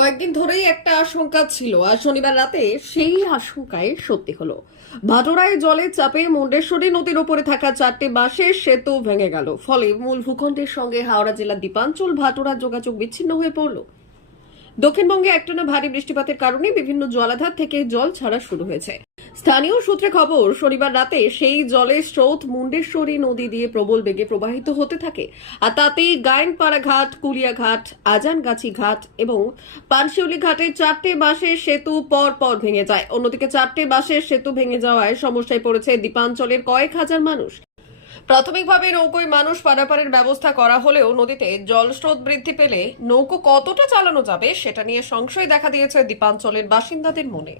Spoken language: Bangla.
কয়েকদিন ধরেই একটা আশঙ্কা ছিল, আর শনিবার রাতে সেই আশঙ্কায় সত্যি হলো। ভাটোরায় জলের চাপে মুন্ডেশ্বরী নদীর উপরে থাকা 4টে বাঁশের সেতু ভেঙে গেল। ফলে মূল ভূখণ্ডের সঙ্গে হাওড়া জেলার দ্বীপাঞ্চল ভাটোরার যোগাযোগ বিচ্ছিন্ন হয়ে পড়ল। দক্ষিণবঙ্গে একটানা ভারী বৃষ্টিপাতের কারণে বিভিন্ন জলাধার থেকে জল ছাড়া শুরু হয়েছে। স্থানীয় সূত্রে খবর, শনিবার রাতে সেই জলের স্রোত মুন্ডেশ্বরী নদী দিয়ে প্রবল বেগে প্রবাহিত হতে থাকে, আর তাতেই গায়েনপাড়া ঘাট, কুলিয়াঘাট, আজানগাছি ঘাট এবং পানশিউলি ঘাটের 4টে বাঁশের সেতু পর পর ভেঙে যায়। অন্যদিকে 4টে বাঁশের সেতু ভেঙে যাওয়ায় সমস্যায় পড়েছে দ্বীপাঞ্চলের কয়েক হাজার মানুষ। প্রাথমিকভাবে নৌকোয় মানুষ পারাপারের ব্যবস্থা করা হলেও নদীতে জলস্রোত বৃদ্ধি পেলে নৌকো কতটা চালানো যাবে সেটা নিয়ে সংশয় দেখা দিয়েছে দ্বীপাঞ্চলের বাসিন্দাদের মনে।